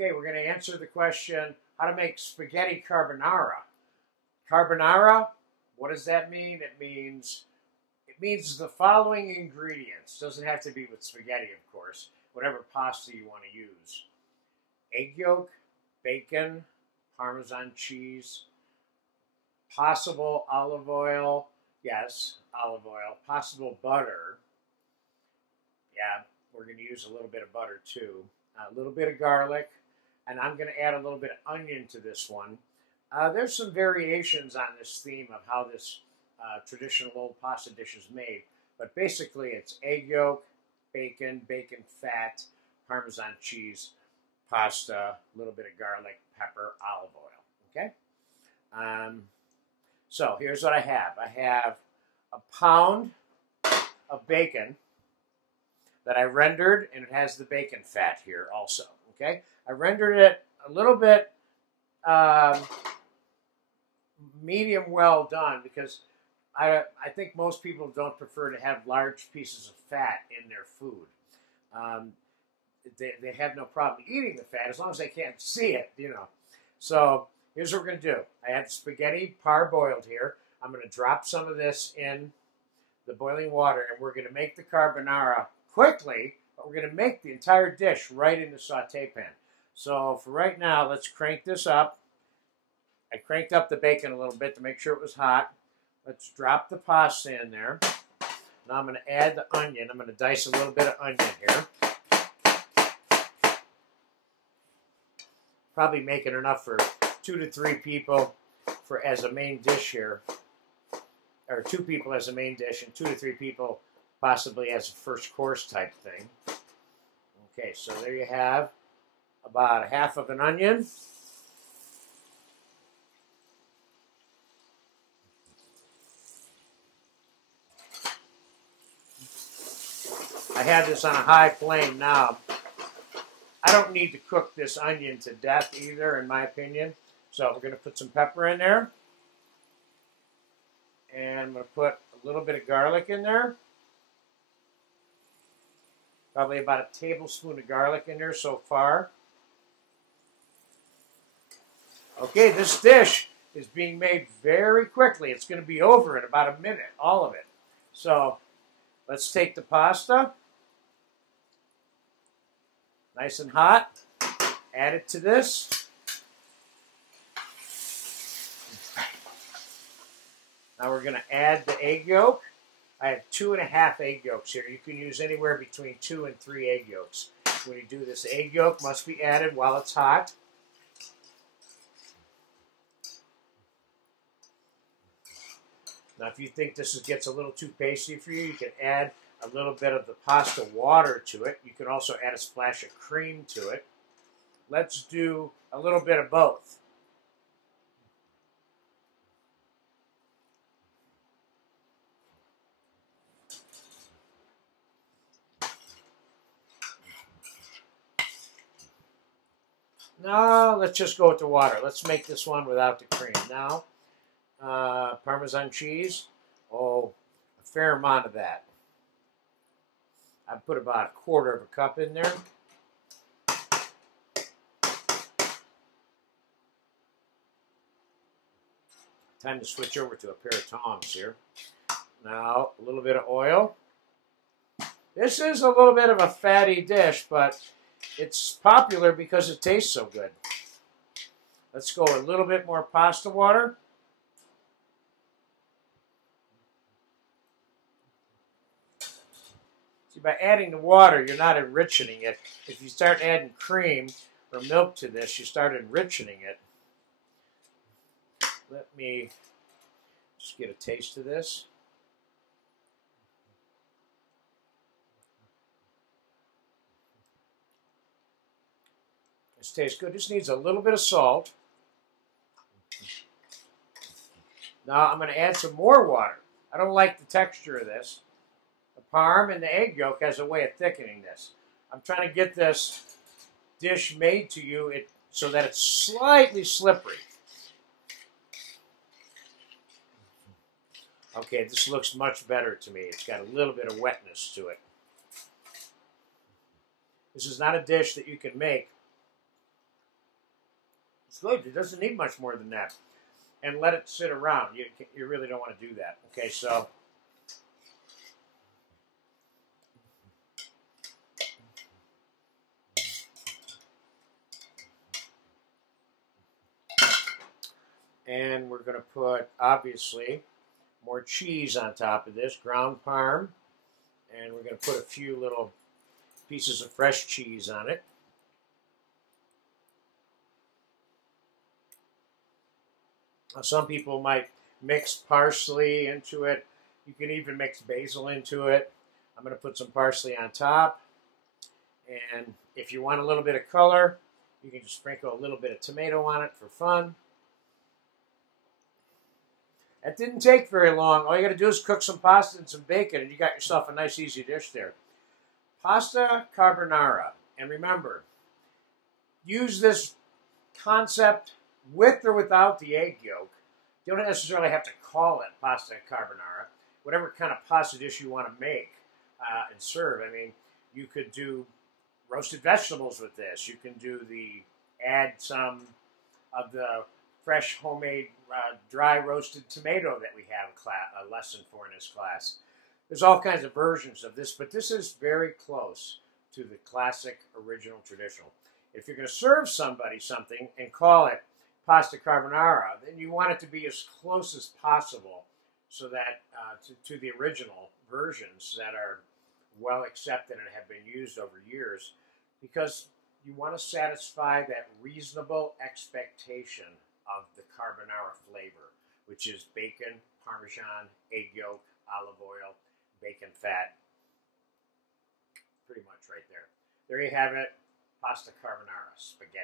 Okay, we're going to answer the question, how to make spaghetti carbonara. Carbonara, what does that mean? It means the following ingredients. Doesn't have to be with spaghetti, of course. Whatever pasta you want to use. Egg yolk, bacon, Parmesan cheese, possible olive oil. Yes, olive oil. Possible butter. Yeah, we're going to use a little bit of butter too. A little bit of garlic. And I'm going to add a little bit of onion to this one. There's some variations on this theme of how this traditional old pasta dish is made. But basically it's egg yolk, bacon, bacon fat, Parmesan cheese, pasta, a little bit of garlic, pepper, olive oil. Okay? So here's what I have. I have a pound of bacon that I rendered, and it has the bacon fat here also. Okay? I rendered it a little bit medium well done because I think most people don't prefer to have large pieces of fat in their food. They have no problem eating the fat as long as they can't see it, you know. So here's what we're going to do. I have the spaghetti parboiled here. I'm going to drop some of this in the boiling water, and we're going to make the carbonara quickly, but we're going to make the entire dish right in the saute pan. So for right now, let's crank this up. I cranked up the bacon a little bit to make sure it was hot. Let's drop the pasta in there. Now I'm going to add the onion. I'm going to dice a little bit of onion here. Probably making enough for 2 to 3 people as a main dish here. Or 2 people as a main dish and 2 to 3 people possibly as a first course type thing. Okay, so there you have about half of an onion. I have this on a high flame now. I don't need to cook this onion to death either, in my opinion. So we're going to put some pepper in there. And I'm going to put a little bit of garlic in there. Probably about a tablespoon of garlic in there so far. Okay, this dish is being made very quickly. It's going to be over in about a minute, all of it. So let's take the pasta. Nice and hot. Add it to this. Now we're going to add the egg yolk. I have 2½ egg yolks here. You can use anywhere between 2 and 3 egg yolks. When you do this, egg yolk must be added while it's hot. Now if you think this gets a little too pasty for you, you can add a little bit of the pasta water to it. You can also add a splash of cream to it. Let's do a little bit of both. No, let's just go with the water. Let's make this one without the cream. Now, Parmesan cheese. Oh, a fair amount of that. I put about 1/4 cup in there. Time to switch over to a pair of tongs here. Now, a little bit of oil. This is a little bit of a fatty dish, but it's popular because it tastes so good. Let's go a little bit more pasta water. See, by adding the water, you're not enriching it. If you start adding cream or milk to this, you start enriching it. Let me just get a taste of this. This tastes good. This needs a little bit of salt. Now I'm going to add some more water. I don't like the texture of this. The parm and the egg yolk has a way of thickening this. I'm trying to get this dish made to you so that it's slightly slippery. Okay, this looks much better to me. It's got a little bit of wetness to it. This is not a dish that you can make It's good. It doesn't need much more than that. And let it sit around. You really don't want to do that. Okay, so and we're going to put, obviously, more cheese on top of this, ground parm. And we're going to put a few little pieces of fresh cheese on it. Now, some people might mix parsley into it. You can even mix basil into it. I'm going to put some parsley on top. And if you want a little bit of color, you can just sprinkle a little bit of tomato on it for fun. That didn't take very long. All you got to do is cook some pasta and some bacon, and you got yourself a nice, easy dish there. Pasta carbonara. And remember, use this concept with or without the egg yolk. You don't necessarily have to call it pasta carbonara. Whatever kind of pasta dish you want to make and serve. I mean, you could do roasted vegetables with this. You can add some of the fresh homemade dry roasted tomato that we have a lesson for in this class. There's all kinds of versions of this, but this is very close to the classic, original, traditional. If you're going to serve somebody something and call it pasta carbonara, then you want it to be as close as possible so that to the original versions that are well accepted and have been used over years, because you want to satisfy that reasonable expectation of the carbonara flavor, which is bacon, Parmesan, egg yolk, olive oil, bacon fat. Pretty much right there. There you have it, pasta carbonara, spaghetti.